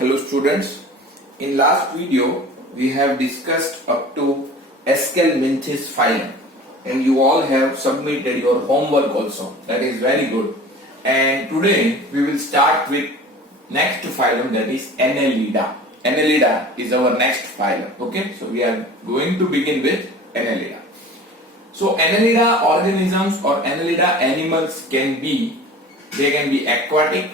Hello students, in last video we have discussed up to Aschelminthes phylum and you all have submitted your homework also. That is very good. And today we will start with next phylum, that is Annelida. Annelida is our next phylum. Okay, so we are going to begin with Annelida. So Annelida organisms or Annelida animals can be aquatic,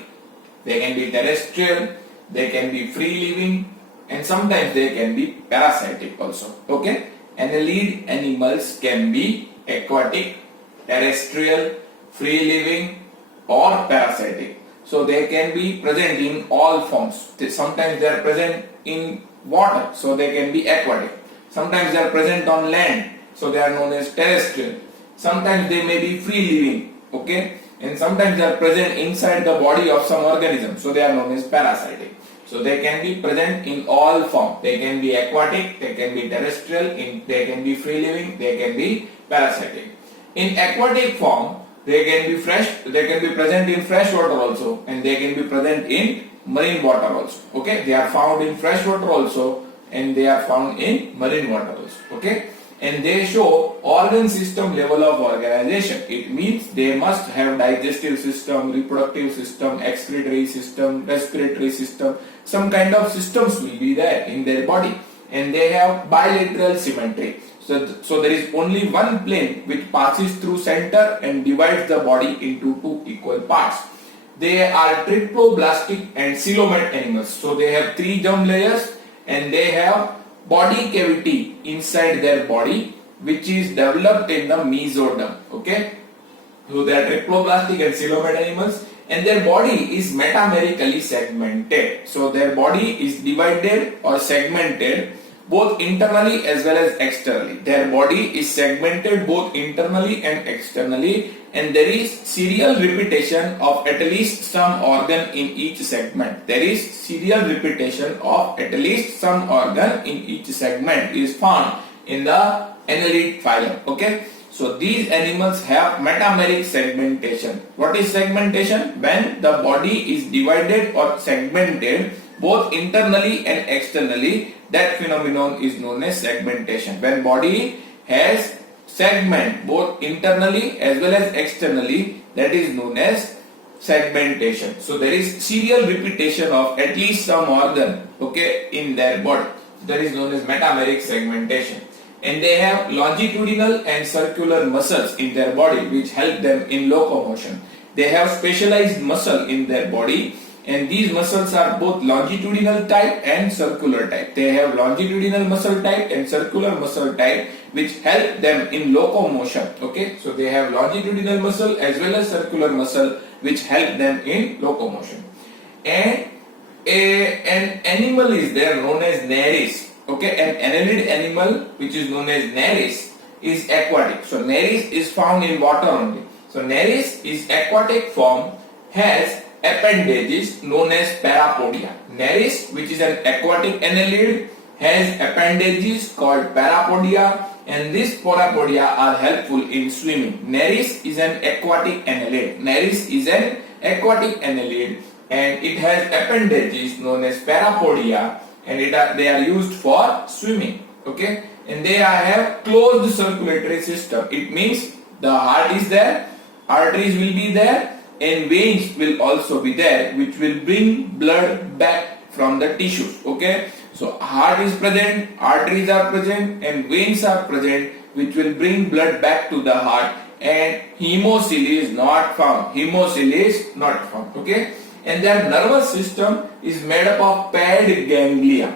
they can be terrestrial, they can be free living, and sometimes they can be parasitic also. Okay, annelid animals can be aquatic, terrestrial, free living, or parasitic. So they can be present in all forms. Sometimes they are present in water, so they can be aquatic. Sometimes they are present on land, so they are known as terrestrial. Sometimes they may be free living. Okay, and sometimes they are present inside the body of some organism, so they are known as parasitic. So they can be present in all forms. They can be aquatic, they can be terrestrial, they can be free living, they can be parasitic. In aquatic form, they can be present in fresh water also, and they can be present in marine water also. Okay, they are found in fresh water also, and they are found in marine water also. Okay, and they show organ system level of organization. It means they must have digestive system, reproductive system, excretory system, respiratory system. Some kind of systems will be there in their body, and they have bilateral symmetry. So there is only one plane which passes through center and divides the body into two equal parts. They are triploblastic and coelomate animals. So they have three germ layers and they have body cavity inside their body which is developed in the mesoderm. Okay, so they are triploblastic and coelomate animals, and their body is metamerically segmented. So their body is divided or segmented both internally as well as externally. Their body is segmented both internally and externally, and there is serial repetition of at least some organ in each segment. There is serial repetition of at least some organ in each segment is found in the annelid phylum. Okay, so these animals have metameric segmentation. What is segmentation? When the body is divided or segmented both internally and externally, that phenomenon is known as segmentation. When body has segment both internally as well as externally, that is known as segmentation. So there is serial repetition of at least some organ, okay, in their body. That is known as metameric segmentation. And they have longitudinal and circular muscles in their body which help them in locomotion. They have specialized muscle in their body, and these muscles are both longitudinal type and circular type. They have longitudinal muscle type and circular muscle type which help them in locomotion. Okay, so they have longitudinal muscle as well as circular muscle which help them in locomotion. And an animal is there known as Nereis. Okay, an annelid animal which is known as Nereis is aquatic. So Nereis is found in water only. So Nereis is aquatic form, has appendages known as parapodia. Nereis, which is an aquatic annelid, has appendages called parapodia, and these parapodia are helpful in swimming. Nereis is an aquatic annelid. Nereis is an aquatic annelid, and it has appendages known as parapodia, and they are used for swimming. Okay, and they have closed circulatory system. It means the heart is there, arteries will be there, and veins will also be there which will bring blood back from the tissues. Okay, so heart is present, arteries are present, and veins are present which will bring blood back to the heart, and hemocoel is not found. Hemocoel is not found. Okay, and their nervous system is made up of paired ganglia.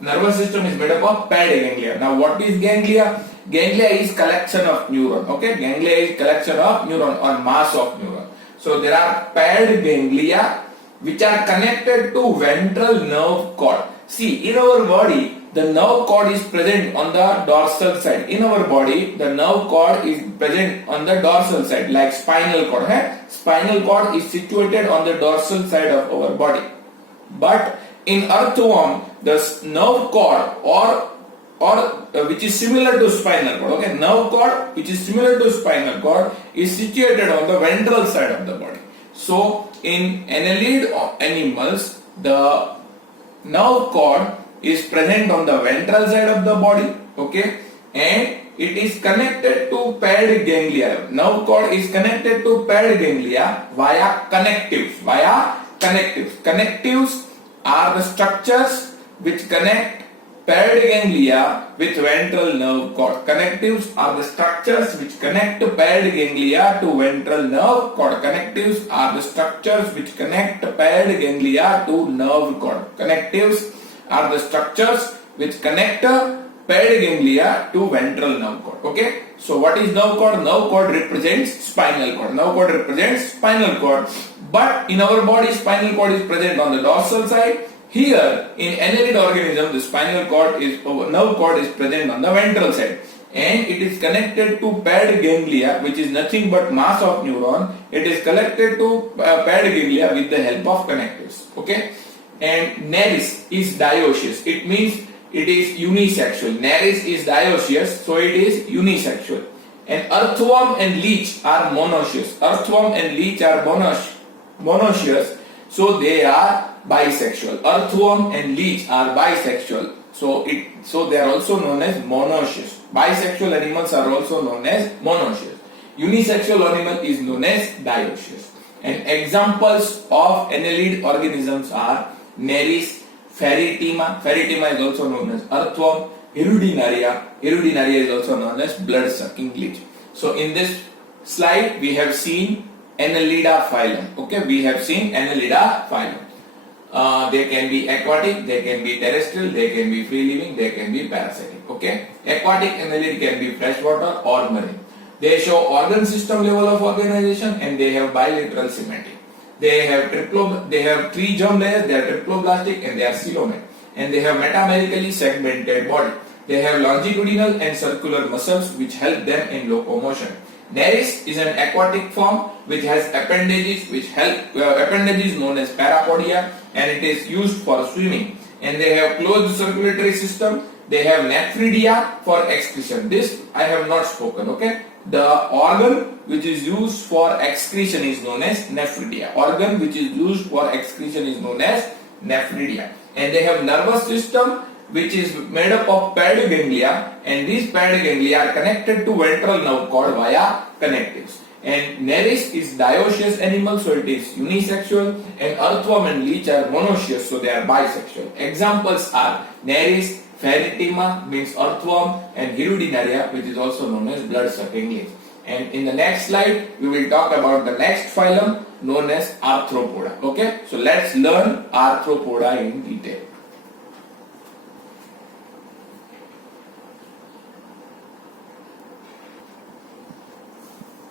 Nervous system is made up of paired ganglia. Now what is ganglia? Ganglia is collection of neuron. Okay, ganglia is collection of neuron or mass of neuron. So there are paired ganglia which are connected to ventral nerve cord. See, in our body, the nerve cord is present on the dorsal side. In our body, the nerve cord is present on the dorsal side, like spinal cord. Spinal cord is situated on the dorsal side of our body. But in earthworm, the nerve cord or which is similar to spinal cord. Okay, nerve cord which is similar to spinal cord is situated on the ventral side of the body. So in annelid animals, the nerve cord is present on the ventral side of the body, okay, and it is connected to paired ganglia. Nerve cord is connected to paired ganglia via connectives. Connectives are the structures which connect paired ganglia with ventral nerve cord. Connectives are the structures which connect paired ganglia to ventral nerve cord. Connectives are the structures which connect paired ganglia to nerve cord. Connectives are the structures which connect paired ganglia to ventral nerve cord. Okay. So what is nerve cord? Nerve cord represents spinal cord. Nerve cord represents spinal cord. But in our body, spinal cord is present on the dorsal side. Here, in annelid organism, the spinal cord is nerve cord is present on the ventral side, and it is connected to paired ganglia, which is nothing but mass of neuron. It is connected to paired ganglia with the help of connectives. Okay, and nares is dioecious. It means it is unisexual. Nares is dioecious, so it is unisexual. And earthworm and leech are monoecious. Earthworm and leech are monoecious, so they are bisexual. Earthworm and leech are bisexual, so they are also known as monoecious. Bisexual animals are also known as monoecious. Unisexual animal is known as dioecious. And examples of annelid organisms are nares, Ferritima. Ferritima is also known as earthworm. Hirudinaria. Hirudinaria is also known as blood-sucking leech. So in this slide we have seen Annelida phylum. Okay, we have seen Annelida phylum. They can be aquatic, they can be terrestrial, they can be free living, they can be parasitic. Okay, aquatic annelid can be freshwater or marine. They show organ system level of organization and they have bilateral symmetry. They have three germ layers. They are triploblastic and they are coelomate, and they have metamerically segmented body. They have longitudinal and circular muscles which help them in locomotion. Nares is an aquatic form which has appendages which help appendages known as parapodia, and it is used for swimming. And they have closed circulatory system. They have nephridia for excretion. This I have not spoken. Okay, the organ which is used for excretion is known as nephridia. Organ which is used for excretion is known as nephridia. And they have nervous system which is made up of paired ganglia, and these paired ganglia are connected to ventral nerve cord via connectives. And nares is dioecious animal, so it is unisexual, and earthworm and leech are monoecious, so they are bisexual. Examples are nares, Ferritima means earthworm, and Hirudinaria, which is also known as blood-sucking leech. And in the next slide we will talk about the next phylum known as Arthropoda. Okay, so let's learn Arthropoda in detail.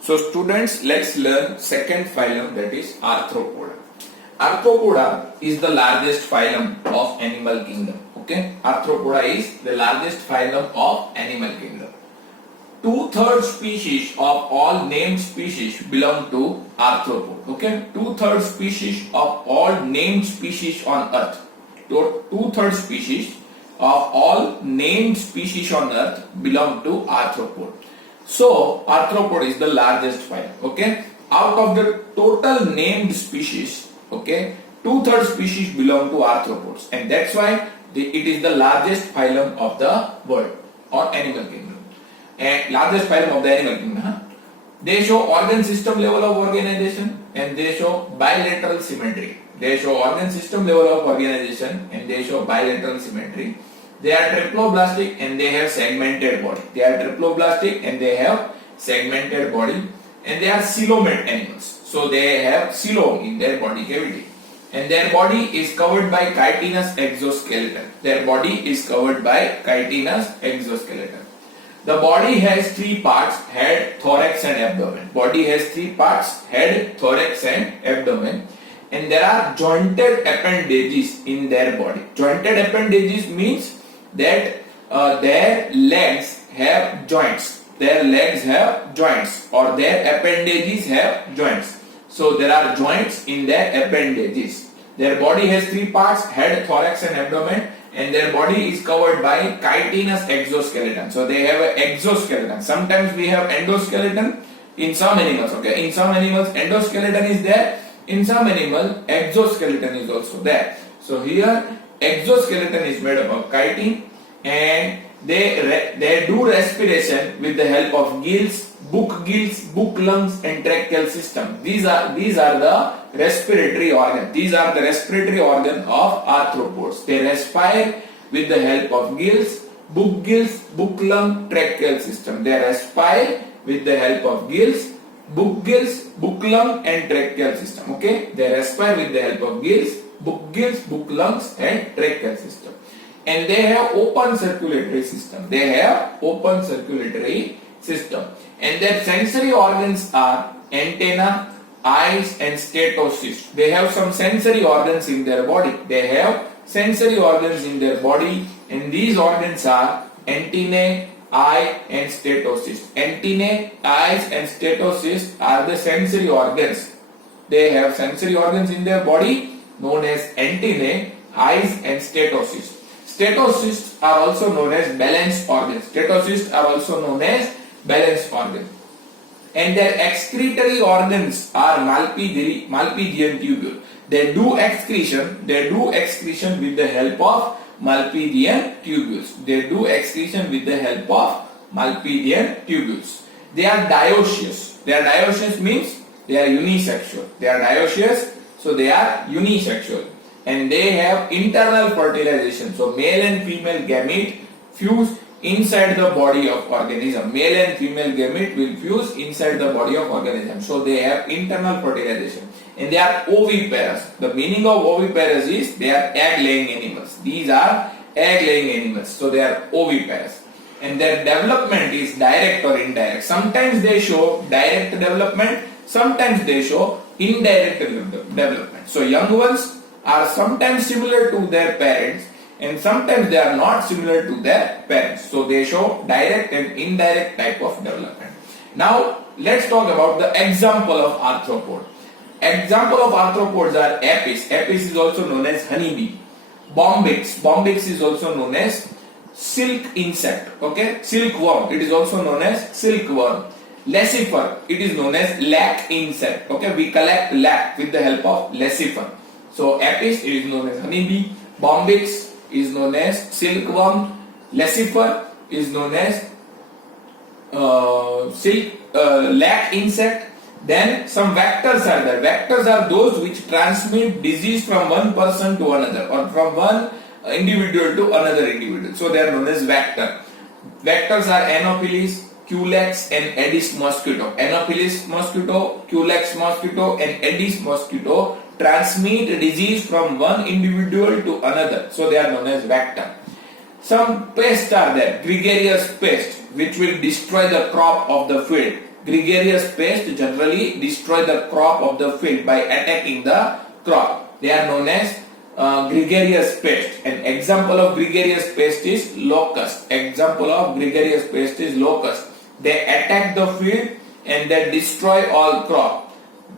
So students, let's learn second phylum, that is Arthropoda. Arthropoda is the largest phylum of animal kingdom. Okay, Arthropoda is the largest phylum of animal kingdom. 2/3 species of all named species belong to arthropod. Okay, 2/3 species of all named species on earth. 2/3 species of all named species on earth belong to arthropod. So arthropod is the largest phylum. Okay, out of the total named species, okay, 2/3 species belong to arthropods, and that's why it is the largest phylum of the world or animal kingdom. And largest phylum of the animal kingdom. They show organ system level of organization and they show bilateral symmetry. They show organ system level of organization and they show bilateral symmetry. They are triploblastic and they have segmented body. They are triploblastic and they have segmented body, and they are coelomate animals. So they have coelom in their body cavity, and their body is covered by chitinous exoskeleton. Their body is covered by chitinous exoskeleton. The body has three parts: head, thorax and abdomen. Body has three parts: head, thorax and abdomen. And there are jointed appendages in their body. Jointed appendages means that their legs have joints. Their legs have joints, or their appendages have joints. So there are joints in their appendages. Their body has three parts: head, thorax and abdomen. And their body is covered by chitinous exoskeleton. So they have an exoskeleton. Sometimes we have endoskeleton in some animals. Okay, in some animals endoskeleton is there. In some animal exoskeleton is also there. So here exoskeleton is made up of chitin, and they do respiration with the help of gills, book lungs, and tracheal system. These are the respiratory organs. These are the respiratory organ of arthropods. They respire with the help of gills, book lung, tracheal system. They respire with the help of gills, book lung, and tracheal system. Okay, they respire with the help of gills, book lungs, and tracheal system. And they have open circulatory system. And their sensory organs are antenna, eyes, and statocyst. They have some sensory organs in their body. And these organs are antennae, eye, and statocyst. Antennae, eyes, and statocyst are the sensory organs. They have sensory organs in their body known as antennae, eyes, and statocyst. Statocysts are also known as balance organs. And their excretory organs are Malpighian tubule. They do excretion with the help of Malpighian tubules. They are dioecious. Dioecious means they are unisexual. So they are unisexual. And they have internal fertilization. So male and female gamete fuse inside the body of organism. Male and female gamete will fuse inside the body of organism. So they have internal fertilization. And they are oviparous. The meaning of oviparous is they are egg-laying animals. These are egg-laying animals. So they are oviparous. And their development is direct or indirect. Sometimes they show direct development. Sometimes they show indirect development. So young ones are sometimes similar to their parents, and sometimes they are not similar to their parents. So they show direct and indirect type of development. Now let's talk about the example of arthropod. Example of arthropods are Apis. Apis is also known as honeybee. Bombyx. Bombyx is also known as silk insect. Okay, silkworm. It is also known as silkworm. Lecifer. It is known as lac insect. Okay, we collect lac with the help of lecifer. So Apis is known as honeybee, Bombyx is known as silkworm, Lecifer is known as lac insect. Then some vectors are there. Vectors are those which transmit disease from one person to another, or from one individual to another individual. So they are known as vector. Vectors are Anopheles, Culex, and Aedes mosquito. Anopheles mosquito, Culex mosquito, and Aedes mosquito transmit disease from one individual to another. So they are known as vector. Some pests are there. Gregarious pests, which will destroy the crop of the field. Gregarious pests generally destroy the crop of the field by attacking the crop. They are known as gregarious pests. An example of gregarious pest is locust. They attack the field and they destroy all crop.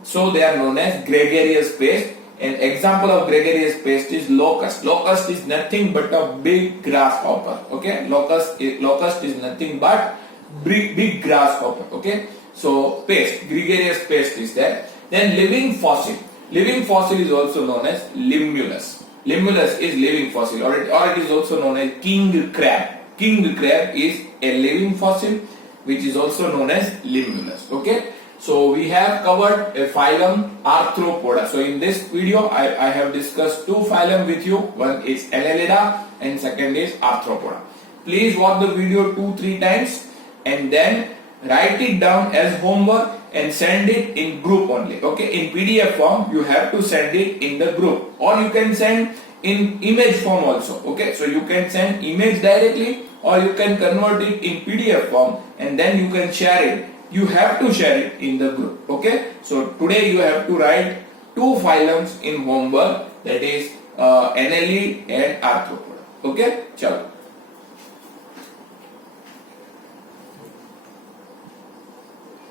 So they are known as gregarious pest. An example of gregarious pest is locust. Locust is nothing but a big grasshopper. Okay, locust is nothing but big grasshopper. Okay, so pest, gregarious pest is there. Then living fossil. Living fossil is also known as limulus. Limulus is living fossil, or it is also known as king crab. King crab is a living fossil, which is also known as limulus. Okay. So we have covered a phylum Arthropoda. So in this video I have discussed two phylum with you. One is Annelida and second is Arthropoda. Please watch the video 2-3 times and then write it down as homework and send it in group only. Okay, in PDF form you have to send it in the group, or you can send in image form also. Okay, so you can send image directly, or you can convert it in PDF form and then you can share it. You have to share it in the group. Okay, so today you have to write two phylums in homework, that is Annelid and Arthropoda. Okay, chalo.